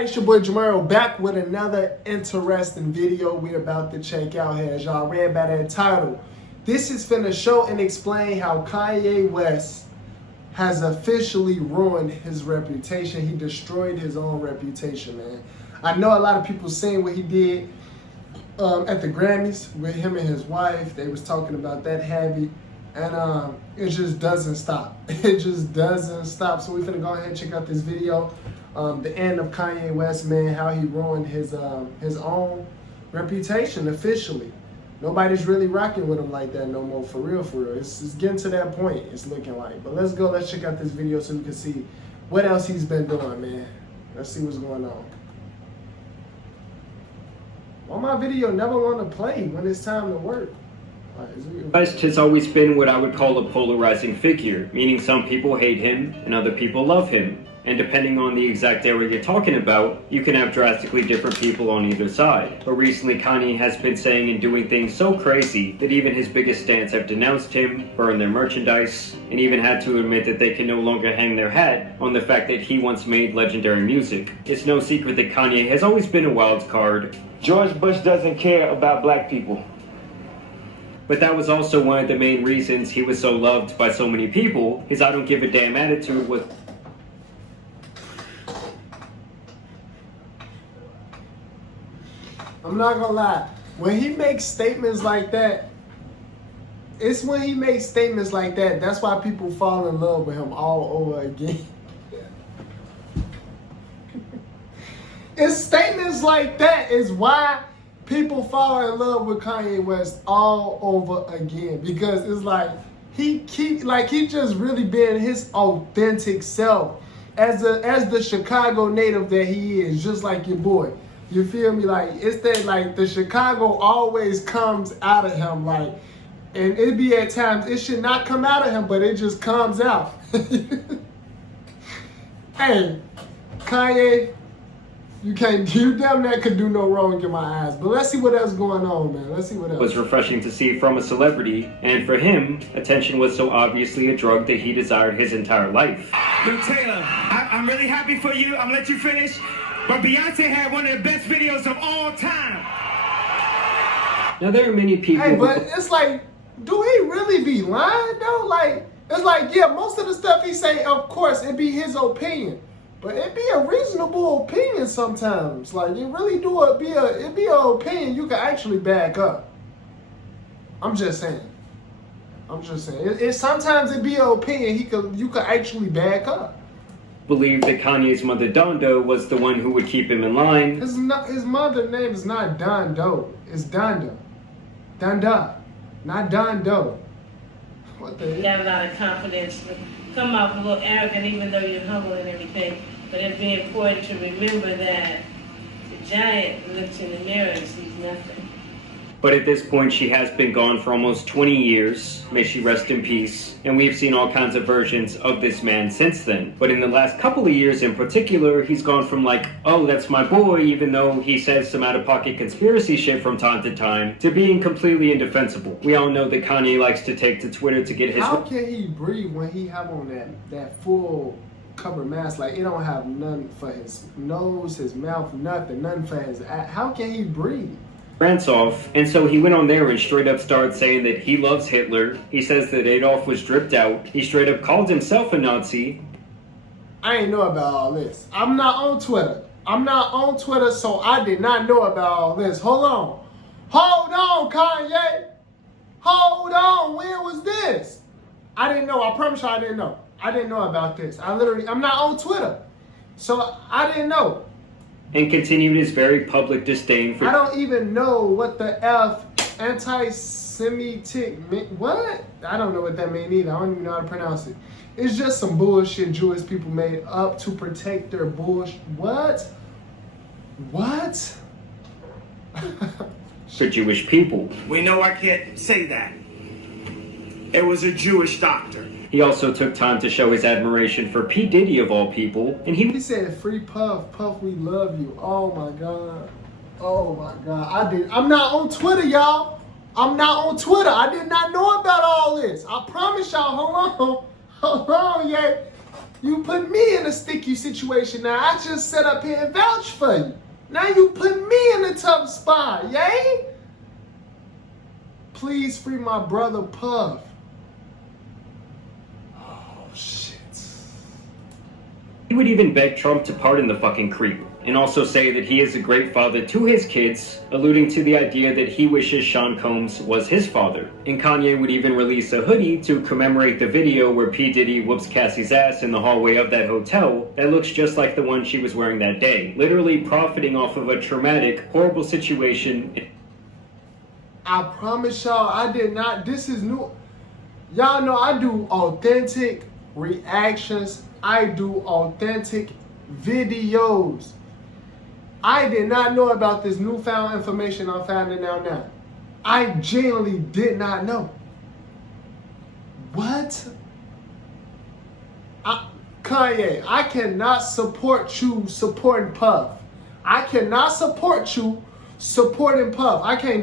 Alright, it's your boy Jamaro back with another interesting video we're about to check out here. As y'all read by that title, this is finna show and explain how Kanye West has officially ruined his reputation. He destroyed his own reputation, man. I know a lot of people saying what he did at the Grammys with him and his wife. They was talking about that heavy, and it just doesn't stop. It just doesn't stop. So we're finna go ahead and check out this video. The end of Kanye West, man, how he ruined his own reputation officially. Nobody's really rocking with him like that no more, for real, for real. It's getting to that point, it's looking like. But let's check out this video so we can see what else he's been doing, man. Let's see what's going on. Why my video never want to play when it's time to work? West has always been what I would call a polarizing figure, meaning some people hate him and other people love him. And depending on the exact area you're talking about, you can have drastically different people on either side. But recently Kanye has been saying and doing things so crazy that even his biggest fans have denounced him, burned their merchandise, and even had to admit that they can no longer hang their hat on the fact that he once made legendary music. It's no secret that Kanye has always been a wild card. George Bush doesn't care about black people. But that was also one of the main reasons he was so loved by so many people. His I don't give a damn attitude was... I'm not gonna lie, when he makes statements like that, it's when he makes statements like that, that's why people fall in love with him all over again. It's statements like that is why people fall in love with Kanye West all over again, because it's like he just really being his authentic self as the Chicago native that he is, just like your boy. You feel me? Like, it's that, like, the Chicago always comes out of him, like, and it be at times it should not come out of him, but it just comes out. Hey, Kanye, you damn that could do no wrong in my eyes. But let's see what else going on, man. Let's see what else. Was refreshing to see from a celebrity, and for him, attention was so obviously a drug that he desired his entire life. Luke Taylor, I'm really happy for you. I'm gonna let you finish. But Beyonce had one of the best videos of all time. Now there are many people... Hey, but it's like, do he really be lying though? Like, it's like, yeah, most of the stuff he say, of course, it be his opinion. But it be a reasonable opinion sometimes. Like, it really do it be an opinion you can actually back up. I'm just saying. Sometimes it be an opinion you could actually back up. Believed that Kanye's mother Donda was the one who would keep him in line. His mother name is not Dondo. It's Donda. Donda. Not Dondo. What the hell? You have a lot of confidence. Come off a little arrogant even though you're humble and everything. But it'd be important to remember that the giant looks in the mirror and sees nothing. But at this point, she has been gone for almost 20 years. May she rest in peace. And we've seen all kinds of versions of this man since then. But in the last couple of years in particular, he's gone from like, oh, that's my boy, even though he says some out-of-pocket conspiracy shit from time to time, to being completely indefensible. We all know that Kanye likes to take to Twitter to get his... How can he breathe when he have on that full cover mask? Like, it don't have none for his nose, his mouth, nothing for his... How can he breathe? Rants off, and so he went on there and straight up started saying that he loves Hitler. He says that Adolf was dripped out. He straight up called himself a Nazi. I ain't know about all this. I'm not on Twitter, so I did not know about all this. Hold on, Kanye. Hold on, when was this? I didn't know. I promise you I didn't know. I didn't know about this. I'm not on Twitter, so I didn't know. And continued his very public disdain for... I don't even know what the F anti-Semitic mean. What? I don't know what that means either. I don't even know how to pronounce it. It's just some bullshit Jewish people made up to protect their bullshit. What? for Jewish people. We know I can't say that. It was a Jewish doctor. He also took time to show his admiration for P. Diddy of all people, and he said, "Free Puff, Puff, we love you." Oh my God. Oh my God. I'm not on Twitter, y'all. I'm not on Twitter. I did not know about all this. I promise y'all. Hold on, yeah. You put me in a sticky situation now. I just set up here and vouch for you. Now you put me in a tough spot, yay? Please free my brother Puff. Oh, shit. He would even beg Trump to pardon the fucking creep, and also say that he is a great father to his kids, alluding to the idea that he wishes Sean Combs was his father. And Kanye would even release a hoodie to commemorate the video where P. Diddy whoops Cassie's ass in the hallway of that hotel that looks just like the one she was wearing that day, literally profiting off of a traumatic, horrible situation. I promise y'all, I did not, this is new. Y'all know I do authentic reactions. I do authentic videos. I did not know about this newfound information I'm finding out now. I genuinely did not know. What? Kanye, I cannot support you supporting Puff. I cannot support you supporting Puff. I can't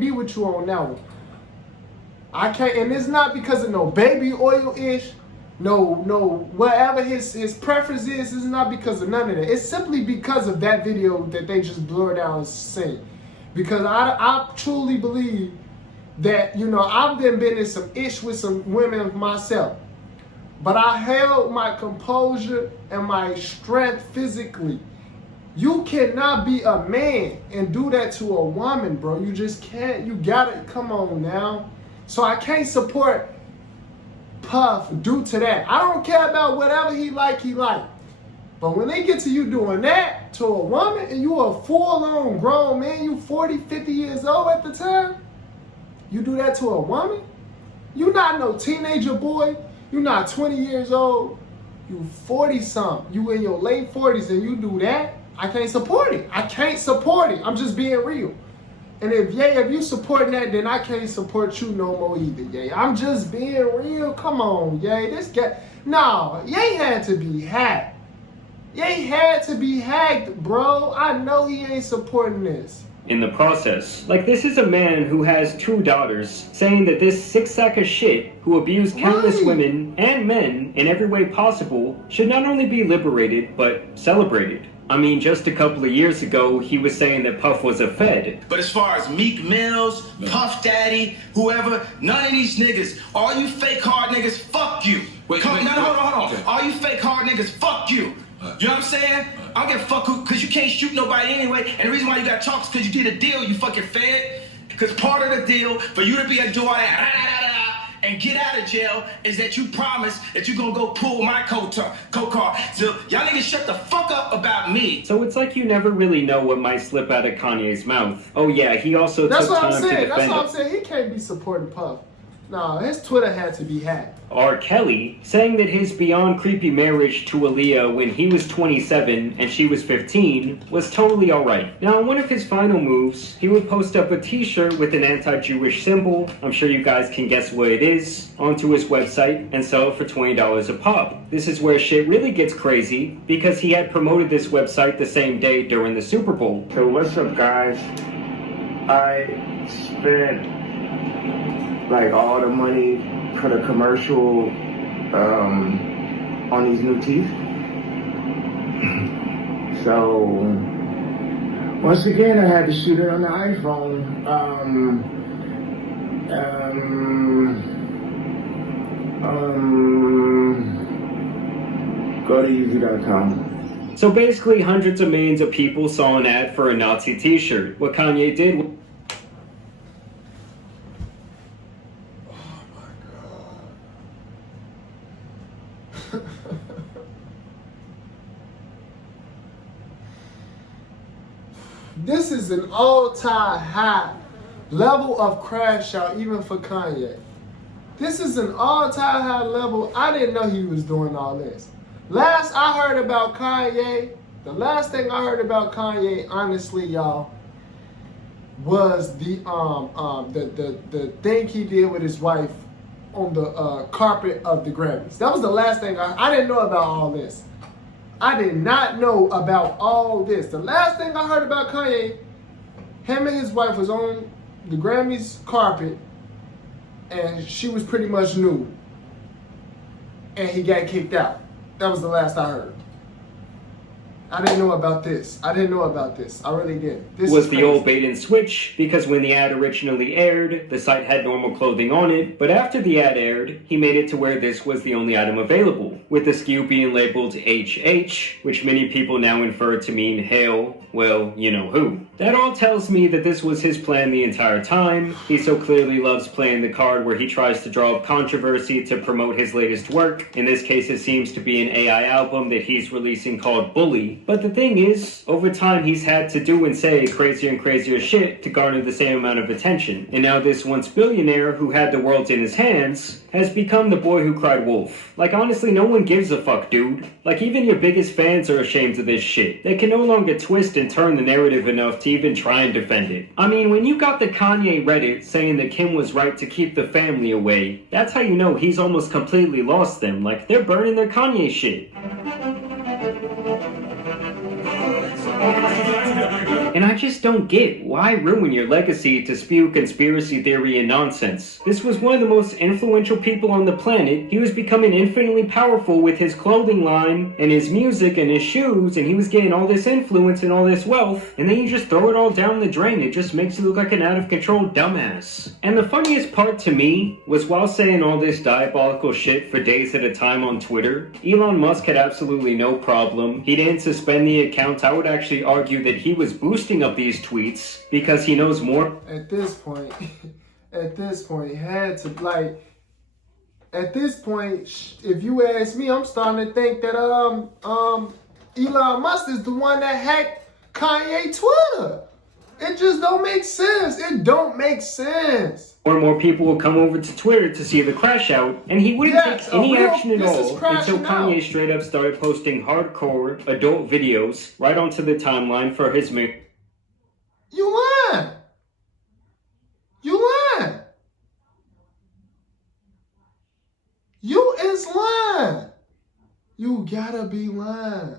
be with you on that one. I can't, and it's not because of no baby oil ish. No, whatever his preference is, it's not because of none of that. It's simply because of that video that they just blurred out and seen. Because I truly believe that, you know, I've been in some ish with some women myself. But I held my composure and my strength physically. You cannot be a man and do that to a woman, bro. You just can't. You gotta, come on now. So I can't support Puff due to that. I don't care about whatever he like. But when they get to you doing that to a woman and you a full-on grown man, you 40, 50 years old at the time, you do that to a woman? You not no teenager boy. You not 20 years old. You 40-something. You in your late 40s and you do that? I can't support it. I can't support it. I'm just being real. And if you supporting that, then I can't support you no more either, Ye. I'm just being real. Come on, Ye. This guy, no, Ye had to be hacked. Ye had to be hacked, bro. I know he ain't supporting this. In the process, like, this is a man who has 2 daughters, saying that this sick sack of shit who abused countless women and men in every way possible should not only be liberated, but celebrated. I mean, just a couple of years ago, he was saying that Puff was a Fed. But as far as Meek Mills, Puff Daddy, whoever, none of these niggas, all you fake hard niggas, fuck you. Hold on. Okay. All you fake hard niggas, fuck you. You know what I'm saying? I don't give a fuck who, because you can't shoot nobody anyway. And the reason why you got talks is because you did a deal, you fucking Fed. Because part of the deal for you to be able to do all that and get out of jail is that you promise that you're gonna go pull my coat car. So y'all niggas shut the fuck up about me. So it's like you never really know what might slip out of Kanye's mouth. Oh yeah, he also took time to defend. That's what I'm saying. He can't be supporting Puff. No, his Twitter had to be hacked. R. Kelly, saying that his beyond creepy marriage to Aaliyah when he was 27 and she was 15 was totally alright. Now, in one of his final moves, he would post up a t-shirt with an anti-Jewish symbol, I'm sure you guys can guess what it is, onto his website and sell it for $20 a pop. This is where shit really gets crazy, because he had promoted this website the same day during the Super Bowl. So what's up, guys? I spent like all the money for the commercial on these new teeth. So once again, I had to shoot it on the iPhone. Go to Yeezy.com. So basically, hundreds of millions of people saw an ad for a Nazi t-shirt. What Kanye did... This is an all-time high level of crash out, even for Kanye. This is an all-time high level. I didn't know he was doing all this. Last I heard about Kanye, the last thing I heard about Kanye, honestly, y'all, was the thing he did with his wife on the carpet of the Grammys. That was the last thing I didn't know about all this. I did not know about all this. The last thing I heard about Kanye, him and his wife was on the Grammys carpet, and she was pretty much nude. and he got kicked out. That was the last I heard. I didn't know about this. I really didn't. This was is the crazy. old bait and switch, because when the ad originally aired, the site had normal clothing on it, but after the ad aired, he made it to where this was the only item available, with the SKU being labeled HH, which many people now infer to mean hail, well, you know who. That all tells me that this was his plan the entire time. He so clearly loves playing the card where he tries to draw up controversy to promote his latest work. In this case, it seems to be an AI album that he's releasing called Bully. But the thing is, over time he's had to do and say crazier and crazier shit to garner the same amount of attention. And now this once billionaire who had the world in his hands has become the boy who cried wolf. Like, honestly, no one gives a fuck, dude. Like, even your biggest fans are ashamed of this shit. They can no longer twist and turn the narrative enough to even try and defend it. I mean, when you got the Kanye Reddit saying that Kim was right to keep the family away, that's how you know he's almost completely lost them. Like, they're burning their Kanye shit. And I just don't get why ruin your legacy to spew conspiracy theory and nonsense. This was one of the most influential people on the planet. He was becoming infinitely powerful with his clothing line and his music and his shoes, and he was getting all this influence and all this wealth, and then you just throw it all down the drain. It just makes you look like an out of control dumbass. And the funniest part to me was while saying all this diabolical shit for days at a time on Twitter, Elon Musk had absolutely no problem. He didn't suspend the account. I would actually argue that he was boosting up these tweets because he knows more. At this point, had to, like, at this point, if you ask me, I'm starting to think that Elon Musk is the one that hacked Kanye Twitter. It just don't make sense. It don't make sense. More and more people will come over to Twitter to see the crash out, and he wouldn't take any action at all until Kanye straight up started posting hardcore adult videos right onto the timeline for his You lying. You lying. You is lying. You gotta be lying.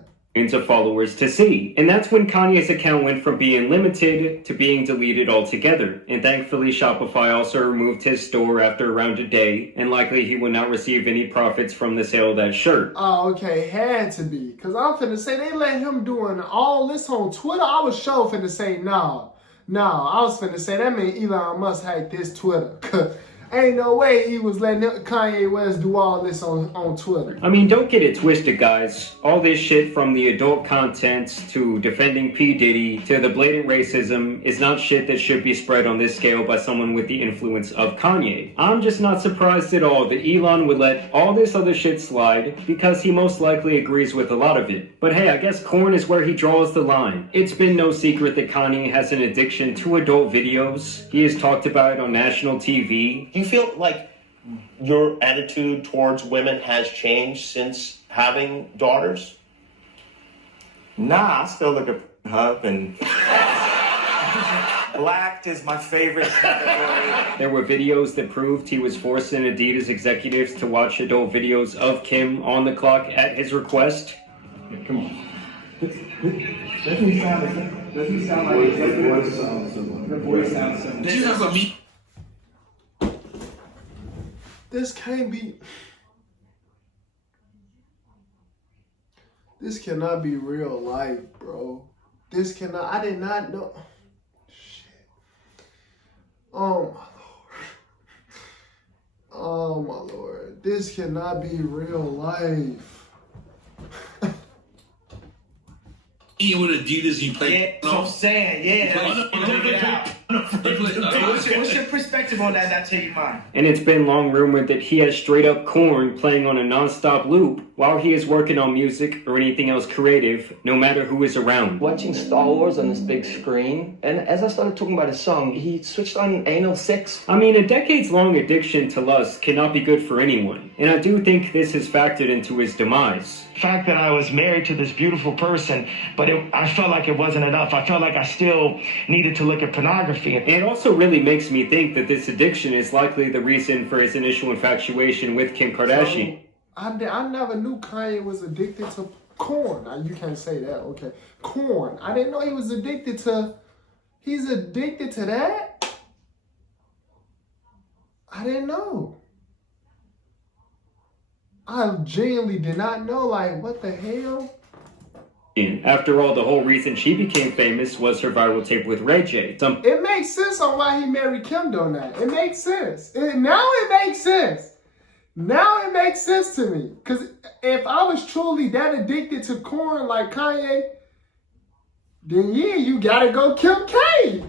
of followers to see. And that's when Kanye's account went from being limited to being deleted altogether. And thankfully Shopify also removed his store after around a day, and likely he will not receive any profits from the sale of that shirt. Oh, okay, had to be. Cause I'm finna say they let him doing all this on Twitter. I was sure finna say no. I was finna say that mean Elon Musk hacked this Twitter. Ain't no way he was letting Kanye West do all this on Twitter. I mean, don't get it twisted, guys. All this shit from the adult content to defending P. Diddy to the blatant racism is not shit that should be spread on this scale by someone with the influence of Kanye. I'm just not surprised at all that Elon would let all this other shit slide because he most likely agrees with a lot of it. But hey, I guess corn is where he draws the line. It's been no secret that Kanye has an addiction to adult videos. He has talked about it on national TV. Do you feel like your attitude towards women has changed since having daughters? Nah, I still look at Hub and blacked is my favorite category. There were videos that proved he was forcing Adidas executives to watch adult videos of Kim on the clock at his request. Come on. Doesn't he sound like his voice sounds similar? Your voice sounds similar. This can't be. This cannot be real life, bro. This cannot. I did not know. Shit. Oh my lord. Oh my lord. This cannot be real life. Eating with Adidas, you play. Yeah, that's what I'm saying. Yeah. What's your perspective on that? That's your mind. And it's been long rumored that he has straight up corn playing on a non-stop loop while he is working on music or anything else creative, no matter who is around. Watching Star Wars on this big screen, and as I started talking about his song, he switched on anal sex. I mean, a decades-long addiction to lust cannot be good for anyone, and I do think this has factored into his demise. The fact that I was married to this beautiful person, but I felt like it wasn't enough. I felt like I still needed to look at pornography. And it also really makes me think that this addiction is likely the reason for his initial infatuation with Kim Kardashian. So, I never knew Kanye was addicted to corn. Now, you can't say that, okay. Corn. I didn't know he was addicted to... He's addicted to that? I didn't know. I genuinely did not know, like, what the hell? After all, the whole reason she became famous was her viral tape with Ray J. It makes sense on why he married Kim though now. It makes sense. Now it makes sense. Now it makes sense to me. Because if I was truly that addicted to corn like Kanye, then yeah, you gotta go Kim K.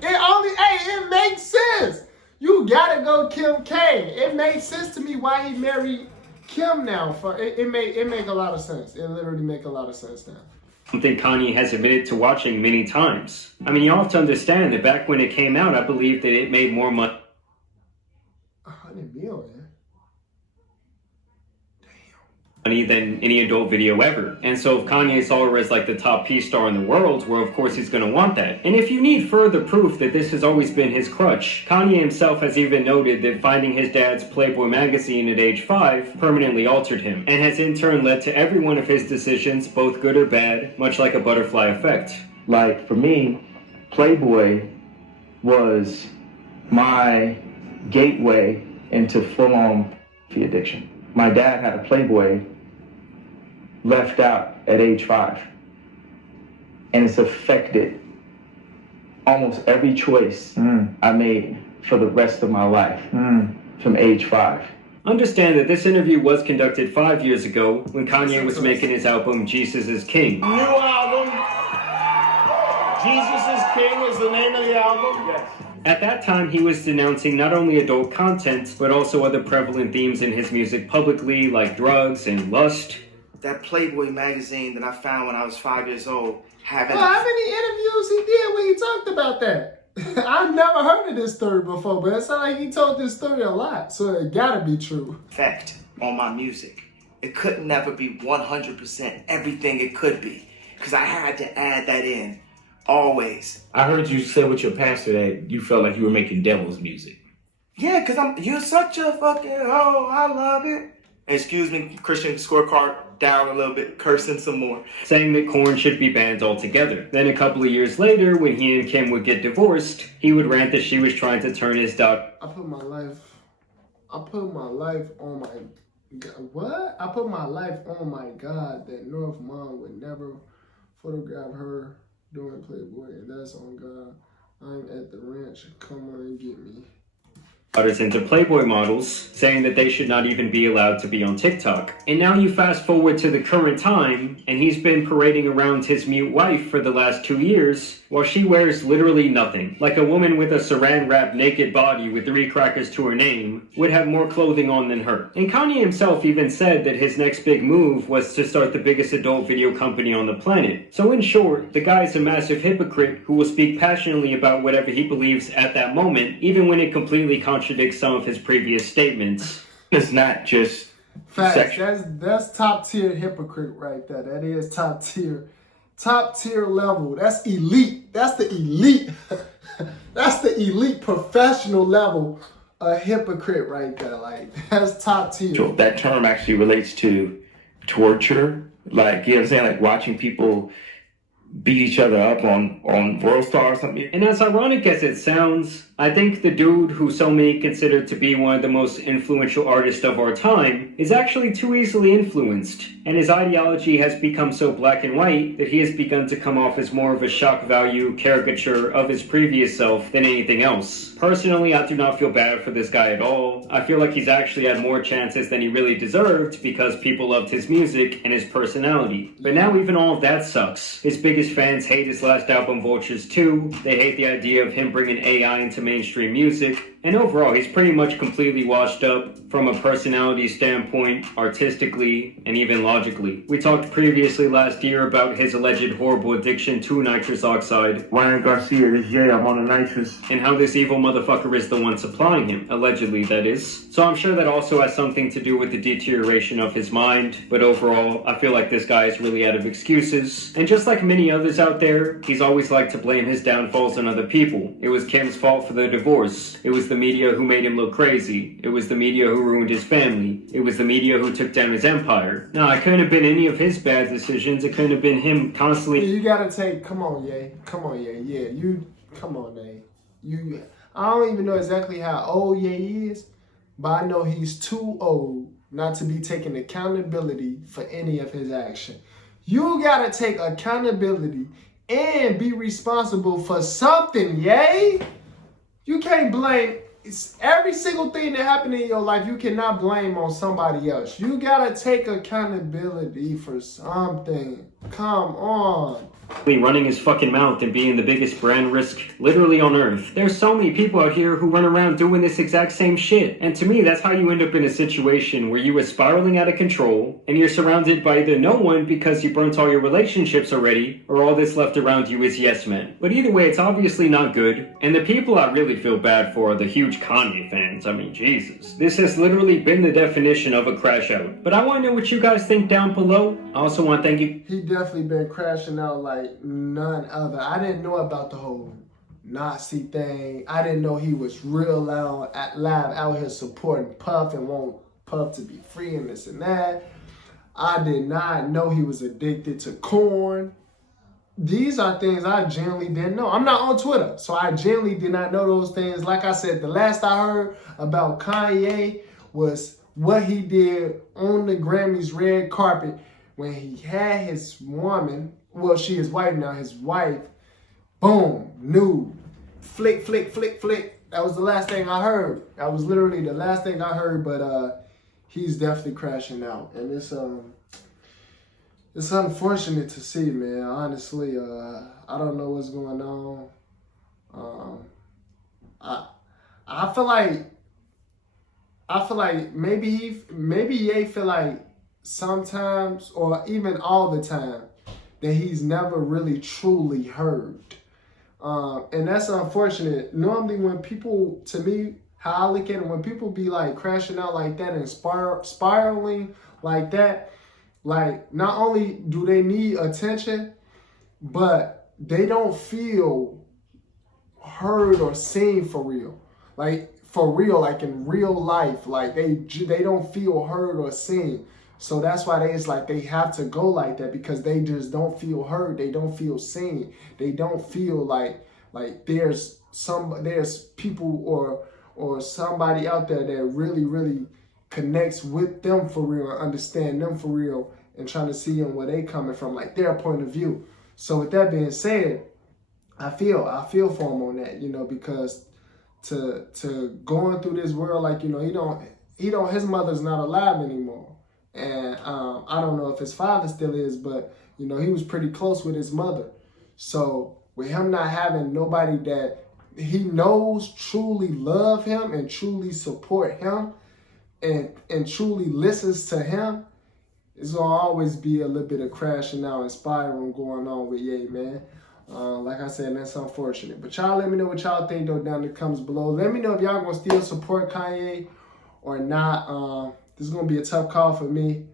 It makes sense. You gotta go Kim K. It makes sense to me why he married Kim now. It make a lot of sense. It literally make a lot of sense now. Something Kanye has admitted to watching many times. I mean, you have to understand that back when it came out, I believe that it made more money. 100 million. Than any adult video ever. And so if Kanye saw her as like the top P-star in the world, well, of course he's going to want that. And if you need further proof that this has always been his crutch, Kanye himself has even noted that finding his dad's Playboy magazine at age 5 permanently altered him, and has in turn led to every one of his decisions, both good or bad, much like a butterfly effect. Like, for me, Playboy was my gateway into full-on addiction. My dad had a Playboy left out at age 5. And it's affected almost every choice I made for the rest of my life from age 5. Understand that this interview was conducted 5 years ago when Kanye was making his album Jesus is King. New album. Jesus is King is the name of the album. Yes. At that time, he was denouncing not only adult content, but also other prevalent themes in his music publicly, like drugs and lust. That Playboy magazine that I found when I was 5 years old. How many interviews he did when he talked about that? I've never heard of this story before, but it sounds like he told this story a lot, so it gotta be true. Effect on my music. It could never be 100% everything it could be, because I had to add that in. Always. I heard you say with your pastor that you felt like you were making devil's music. Yeah, because you're such a fucking, I love it. Excuse me, Christian scorecard down a little bit, cursing some more. Saying that corn should be banned altogether. Then a couple of years later, when he and Kim would get divorced, he would rant that she was trying to turn his daughter. I put my life on my, what? I put my life on my God that North Mom would never photograph her doing Playboy, and that's on God. I'm at the ranch. Come on and get me. Daughters into Playboy models, saying that they should not even be allowed to be on TikTok. And now you fast forward to the current time, and he's been parading around his mute wife for the last 2 years, while she wears literally nothing. Like a woman with a saran-wrapped naked body with 3 crackers to her name would have more clothing on than her. And Kanye himself even said that his next big move was to start the biggest adult video company on the planet. So in short, the guy is a massive hypocrite who will speak passionately about whatever he believes at that moment, even when it completely contradicts some of his previous statements. It's not just facts. That's top tier hypocrite right there. That is top tier level. That's elite. That's the elite. That's the elite professional level of hypocrite right there. Like, that's top tier. That term actually relates to torture. Like, you know what I'm saying? Like watching people beat each other up on World Star or something. And as ironic as it sounds, I think the dude who so many consider to be one of the most influential artists of our time is actually too easily influenced, and his ideology has become so black and white that he has begun to come off as more of a shock value caricature of his previous self than anything else. Personally, I do not feel bad for this guy at all. I feel like he's actually had more chances than he really deserved because people loved his music and his personality. But now even all of that sucks. His biggest fans hate his last album, Vultures 2. They hate the idea of him bringing AI into mainstream music, and overall he's pretty much completely washed up from a personality standpoint, artistically, and even logically. We talked previously last year about his alleged horrible addiction to nitrous oxide. Ryan Garcia, this year I'm on the nitrous. And how this evil motherfucker is the one supplying him, allegedly that is. So I'm sure that also has something to do with the deterioration of his mind, but overall I feel like this guy is really out of excuses. And just like many others out there, he's always liked to blame his downfalls on other people. It was Kim's fault for the divorce. It was the media who made him look crazy. It was the media who ruined his family. It was the media who took down his empire. No, it couldn't have been any of his bad decisions. It couldn't have been him constantly... You gotta take... Come on, Ye. Yeah, you... Come on, Ye. I don't even know exactly how old Ye is, but I know he's too old not to be taking accountability for any of his action. You gotta take accountability and be responsible for something, yay? You can't blame every single thing that happened in your life. You cannot blame on somebody else. You gotta take accountability for something. Come on. Running his fucking mouth and being the biggest brand risk literally on earth. There's so many people out here who run around doing this exact same shit. And to me, that's how you end up in a situation where you are spiraling out of control and you're surrounded by either no one because you burnt all your relationships already, or all that's left around you is yes men. But either way, it's obviously not good. And the people I really feel bad for are the huge Kanye fans. I mean, Jesus. This has literally been the definition of a crash out. But I want to know what you guys think down below. I also want to thank you. He definitely been crashing out like none other. I didn't know about the whole Nazi thing. I didn't know he was real loud out here supporting Puff and want Puff to be free and this and that. I did not know he was addicted to corn. These are things I genuinely didn't know. I'm not on Twitter, so I genuinely did not know those things. Like I said, the last I heard about Kanye was what he did on the Grammys red carpet when he had his woman, well, she is wife now, his wife, boom, nude, flick, flick, flick, flick. That was the last thing I heard. That was literally the last thing I heard, but he's definitely crashing out. And it's unfortunate to see, man. Honestly, I don't know what's going on. I feel like maybe Ye feel like sometimes, or even all the time, that he's never really truly heard. And that's unfortunate. Normally when people, to me, how I look at it, when people be like crashing out like that and spiraling like that, like not only do they need attention, but they don't feel heard or seen for real. Like for real, like in real life, like they don't feel heard or seen. So that's why it's like they have to go like that, because they just don't feel heard. They don't feel seen. They don't feel like there's people or somebody out there that really, really connects with them for real, or understand them for real, and trying to see them where they coming from, like their point of view. So with that being said, I feel for him on that, you know, because to going through this world, like, you know, his mother's not alive anymore. And I don't know if his father still is, but, you know, he was pretty close with his mother. So with him not having nobody that he knows truly love him and truly support him and truly listens to him, it's going to always be a little bit of crashing out and spiraling going on with Ye, man. Like I said, that's unfortunate. But y'all let me know what y'all think, though, down in the comments below. Let me know if y'all going to still support Kanye or not. This is gonna be a tough call for me.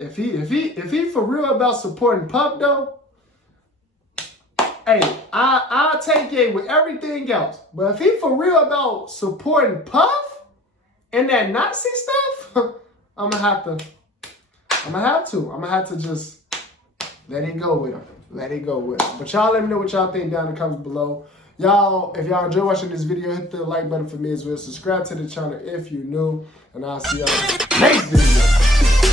If he for real about supporting Puff though, hey, I'll take it with everything else. But if he for real about supporting Puff and that Nazi stuff, I'm gonna have to just let it go with him. Let it go with him. But y'all let me know what y'all think down in the comments below. Y'all, if y'all enjoy watching this video, hit the like button for me as well. Subscribe to the channel if you're new. And I'll see y'all next video.